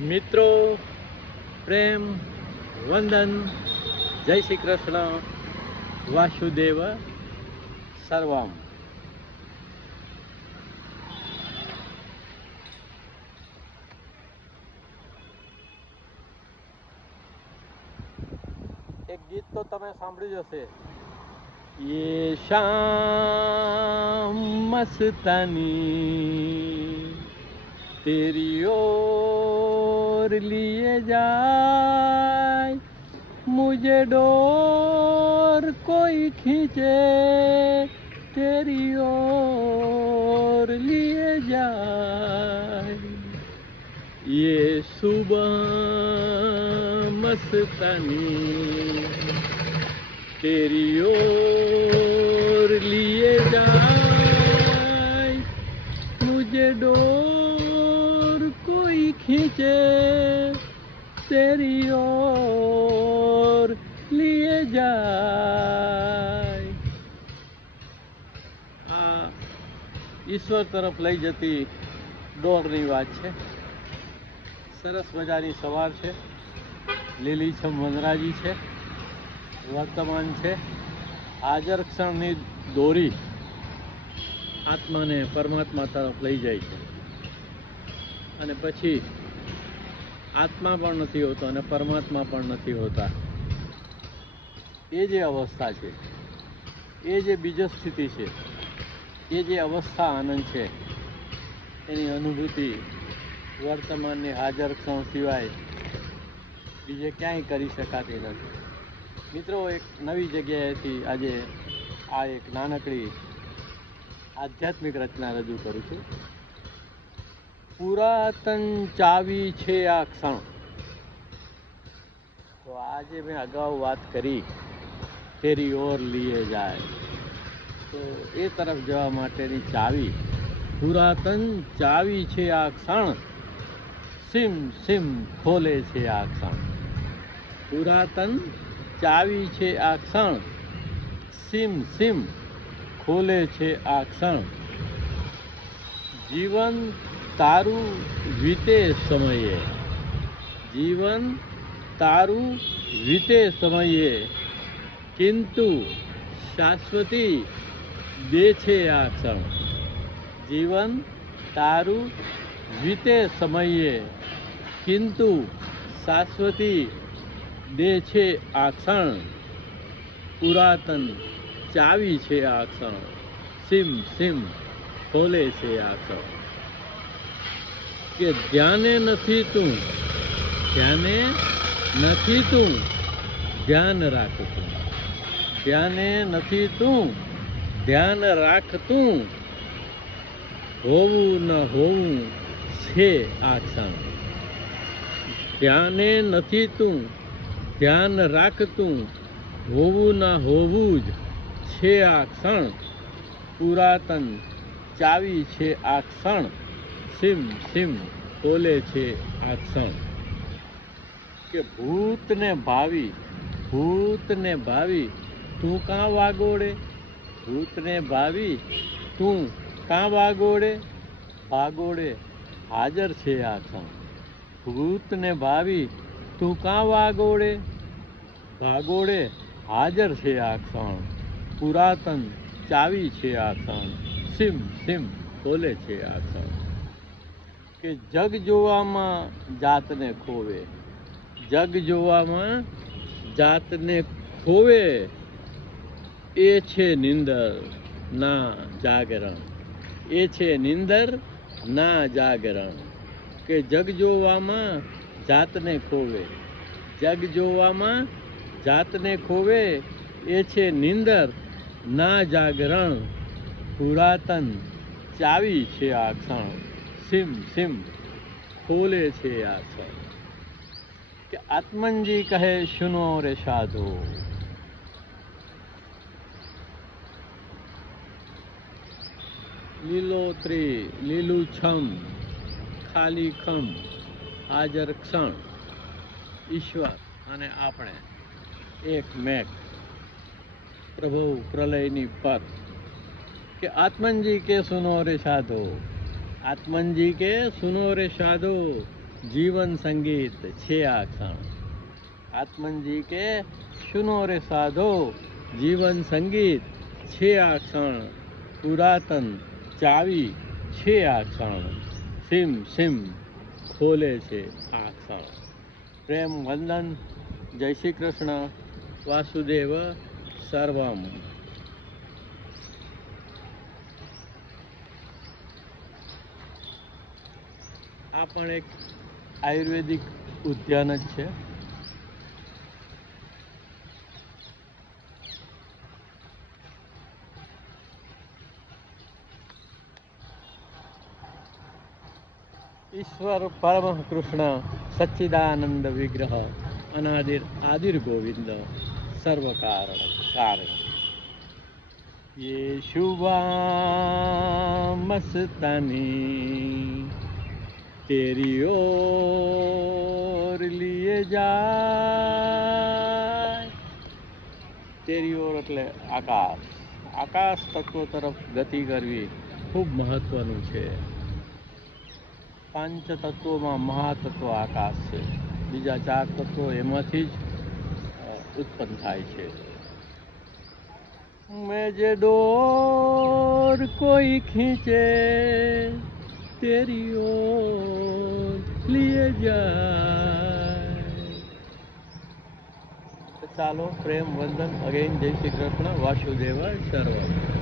મિત્રો, પ્રેમ, વંદન, જય શ્રી કૃષ્ણ, વાસુદેવ સર્વમ. એક ગીત તો તમે સાંભળ્યું જ હશે. ये शाम मस्तानी तेरी ओर लिए जाए, मुझे डोर कोई खींचे तेरी ओर लिए जाए. ये सुबह मस्तानी तेरी ओर लिए जाए, मुझे डोर कोई खींचे तेरी ओर लिए जाए. આ ઈશ્વર તરફ લઈ જતી દોરની વાત છે. સરસ મજાની સવાર છે, લીલીછમ વનરાજી છે, વર્તમાન છે. હાજર ક્ષણની દોરી આત્માને પરમાત્મા તરફ લઈ જાય છે, અને પછી આત્મા પણ નથી હોતો અને પરમાત્મા પણ નથી હોતા. એ જે અવસ્થા છે, એ જે બીજ સ્થિતિ છે, એ જે અવસ્થા આનંદ છે, એની અનુભૂતિ વર્તમાનની હાજર ક્ષણ સિવાય બીજે ક્યાંય કરી શકાતી નથી. મિત્રો, એક નવી જગ્યાએથી આજે આ એક નાનકડી આધ્યાત્મિક રચના રજૂ કરું છું. પુરાતન ચાવી છે આ ક્ષણ. તો આજે મેં અગાઉ વાત કરી તેરી ઓર લીએ જાય, તો એ તરફ જવા માટેની ચાવી, પુરાતન ચાવી છે આ ક્ષણ, સિમ સિમ ખોલે છે આ ક્ષણ. પુરાતન ચાવી છે આ ક્ષણ, સિમ સિમ ખોલે છે આ ક્ષણ. જીવન તારું વીતે સમયે, જીવન તારું વીતે સમયે, કિંતુ શાશ્વતી દે છે આ ક્ષણ. જીવન તારું વીતે સમયે, કિંતુ શાશ્વતી દે છે આ ક્ષણ. પુરાતન ચાવી છે આ ક્ષણ, સિમ સિમ ખોલે છે આ ક્ષણ. કે ધ્યાને નથી તું, ધ્યાને નથી તું, ધ્યાન રાખ તું. ધ્યાને નથી તું, ધ્યાન રાખ તું. હોવું ન હોવું છે આ ક્ષણ. ધ્યાને નથી તું, ધ્યાન રાખતું, હોવું ના હોવું જ છે આ ક્ષણ. પુરાતન ચાવી છે આ ક્ષણ, સિમ સિમ ખોલે છે આ ક્ષણ. કે ભૂત ને ભાવિ, ભૂત ને ભાવિ તું કાં વાગોડે, ભૂત ને ભાવિ તું કાં વાગોડે. ભાગોડે હાજર છે આ ક્ષણ. ભૂત ને ભાવિ તું કાં વાગોડે, ભાગોડે હાજર છે આ ક્ષણ. પુરાતન ચાવી છે આ ક્ષણ, સિમ સિમ ખોલે છે આ ક્ષણ. કે જગ જોવામાં જાતને ખોવે, જગ જોવામાં જાતને ખોવે, એ છે નિંદર ના જાગરણ. એ છે નિંદર ના જાગરણ. કે જગ જોવામાં જાતને ખોવે, જગ જોવામાં જાતને ખોવે, એ છે નિંદર ના જાગરણ. પુરાતન ચાવી છે આ ક્ષણ, સિમ સિમ ખોલે છે આ ક્ષણ. કે આત્મનજી કહે સુનો રે સાધો, લીલોતરી લીલુંછમ ખાલી ખમ હાજર ક્ષણ. ઈશ્વર અને આપણે એક મેક, પ્રભુ પ્રલયની પર. કે આત્મનજી કે સુનો રે સાધો, આત્મનજી કે સુનો રે સાધો, जीवन संगीत छे आ क्षण। आत्मन जी के सुनो रे साधो, जीवन संगीत छे आ क्षण। पुरातन चावी छे आ क्षण। सिम सिम खोले छे आ क्षण। प्रेम वंदन, जय श्री कृष्ण, वासुदेव सर्वम। આ પણ એક આયુર્વેદિક ઉદ્યાન જ છે. ईश्वर परम कृष्ण सच्चिदानंद विग्रह अनादिर आदिर गोविंद सर्व कारण कारण। ये शुभा मस्तानी तेरी ओर लिए जाए। तेरी ओर એટલે આકાશ. આકાશ તત્વ તરફ ગતિ કરવી ખૂબ મહત્વનું છે. પાંચ તત્વોમાં મહાતત્વ આકાશ છે. બીજા ચાર તત્વો એમાંથી જ ઉત્પન્ન થાય છે. મેં જે ડોર કોઈ ખીંચે तेरी ओर लिए जाए। ચાલો પ્રેમ વંદન અગેન, જય શ્રી કૃષ્ણ, વાસુદેવ સર્વમ।